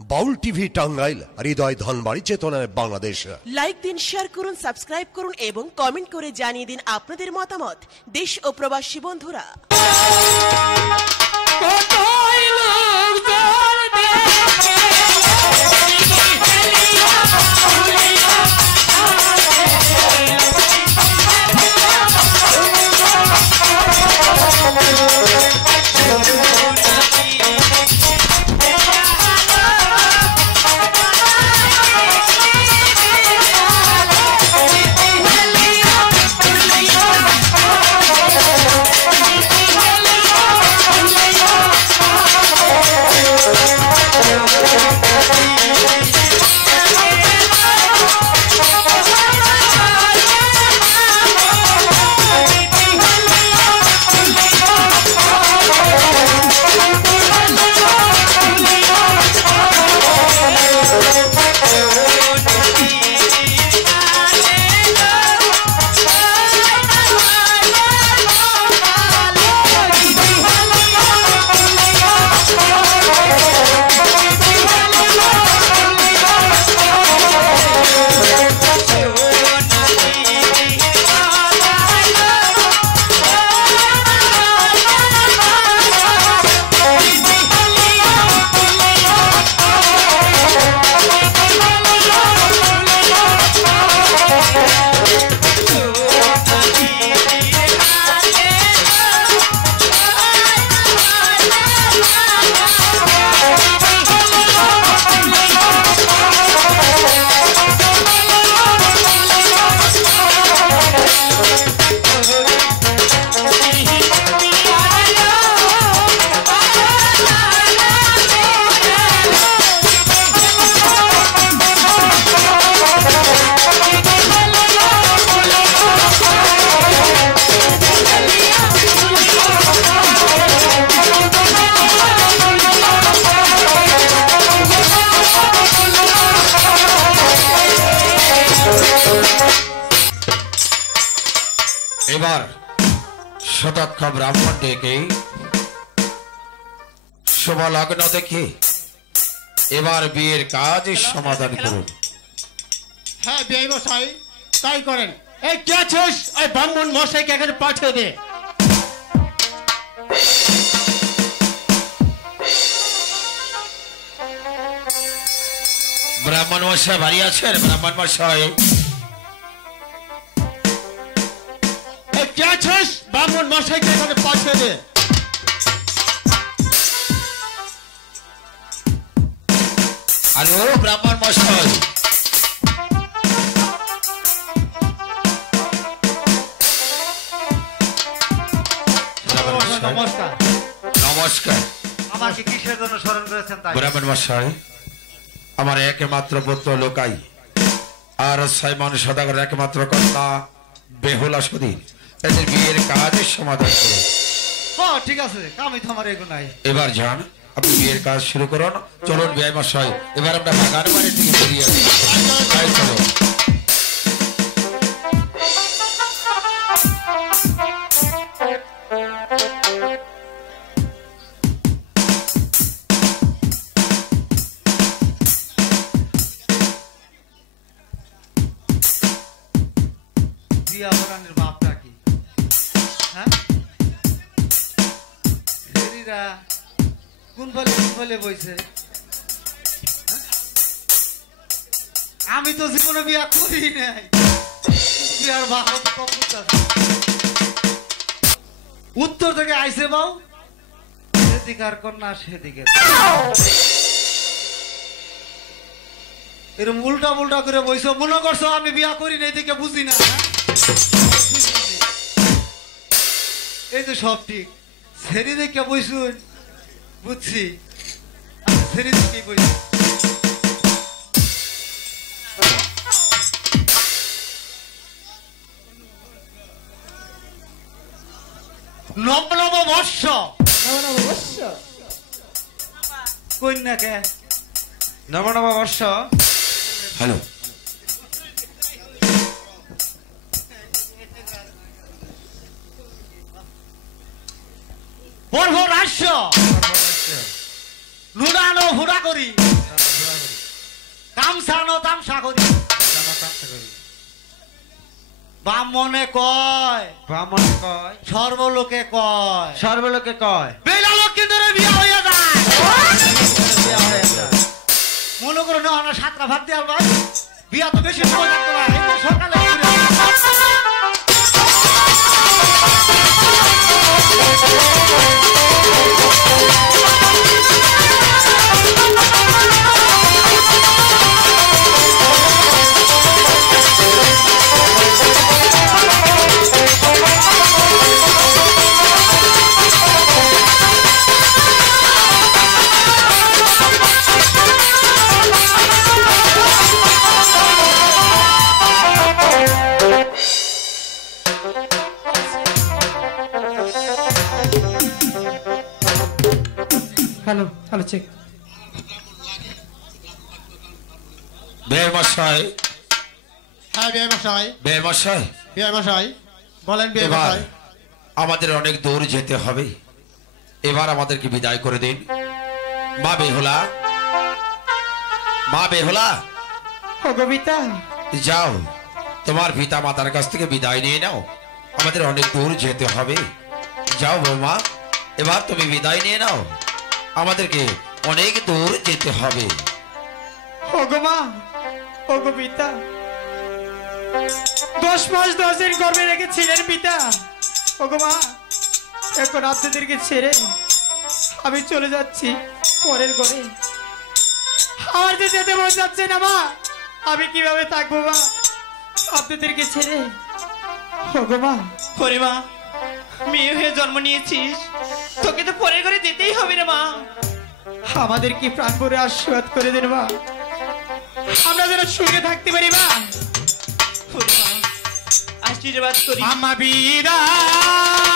বাউল TV Tangail, হৃদয় ধনবাড়ি, চেতনায় Bangladesh. Like দিন, share করুন, সাবস্ক্রাইব করুন এবং কমেন্ট করে জানিয়ে দিন আপনাদের মতামত। দেশ ও প্রবাসী বন্ধুরা, এবার শতক্ষ ব্রাহ্মণ ডেকে শুভ লগ্ন দেখে এবার বিয়ের কাজ সমাধান করুন। হ্যাঁ বিয়ে মশাই, তাই করেন। এই কে আছিস? এই ব্রাহ্মণ মশাইকে এখানে পাঠিয়ে দে। ব্রাহ্মণ মশাই বাড়ি আছেন? ব্রাহ্মণ মশাই, কে আছিস? ব্রাহ্মণ মশাইকে এখানে পাঠিয়ে দে। আরে ও ব্রাহ্মণ মশাই, নমস্কার। নমস্কার। আমাকে কিসের জন্য স্মরণ করেছেন? তাই ব্রাহ্মণ মশাই, আমার একমাত্র পুত্র লোকাই আর সাইমন সদাগরের একমাত্র কন্যা বেহুলা সুধী, এদের বিয়ের কাজ সমাধান করুন। হ্যাঁ ঠিক আছে, আমি তো আমার এগুলো নাই। এবার যান, আপনি বিয়ের কাজ শুরু করুন। চলুন বিয়ে মশাই, এবার আমরা বাগান বাড়ি থেকে বেরিয়ে আসি। তাই চলো। দিয়া বরানের বাপটা কি? হ্যাঁ, ফেরিরা কোন ফলে বইছে? আমি তো জীবনে বিয়া করি নাই, বিয়ার বাবা তো কম্পিউটার। উত্তর থেকে আইসে বাউ, সেদিকার কন্যা সেদিকে। এরকম উল্টা উল্টা করে বইছো, মনে করছো আমি বিয়া করি না, এদিকে বুঝি না। এই তো সব ঠিক। সেরি দেখে বইছুন, বুঝছি। সেরি দেখে বইছি। নববর্ষ কন্যাকে নববর্ষ। হ্যালো, পর্ব রাষ্ট্র লুডানো হুড়া করি জানো তামসা করি ব্রাহ্মণে কয় সর্বলোকে কয় বেলা লোককে ধরে বিয়া হয়ে যায় মনে করো না আমরা 7টা ভাত দিয়ে ভাই বিয়া তো বেশি সময় থাকতো না এই তো সকালে হ্যালো চেক বেমশাই হ্যাঁ বেমশাই বেমশাই বলেন এবার বেমশাই আমাদের অনেক দূর যেতে হবে এবার আমাদেরকে বিদায় করে দিন মা বেহুলা ও কবিতা যাও তোমার পিতা মাতার কাছ থেকে বিদায় নিয়ে নাও আমাদের অনেক দূর যেতে হবে যাও বৌমা এবার তুমি বিদায় নিয়ে নাও আমাদেরকে অনেক দূর যেতে হবে ও গো মা ও কবিতা 10 মাস 10 দিন গর্ভে রেখেছিলেন পিতা ও গো মা এখন আপনাদেরকে ছেড়ে আমি চলে যাচ্ছি পরের ঘরে আমার যে যেতে মন যাচ্ছে না মা আমি কিভাবে থাকবো মা আপনাদেরকে ছেড়ে ও গো মা ওরে মা মেয়ে হয়ে জন্ম নিয়েছিস তোকে তো পরের ঘরে যেতেই হবে রে মা আমাদের কি প্রাণ ভরে আশীর্বাদ করে দেন মা আমরা যেন সুখে থাকতে পারি মা ওরে মা আশীর্বাদ করি আমা বিদায়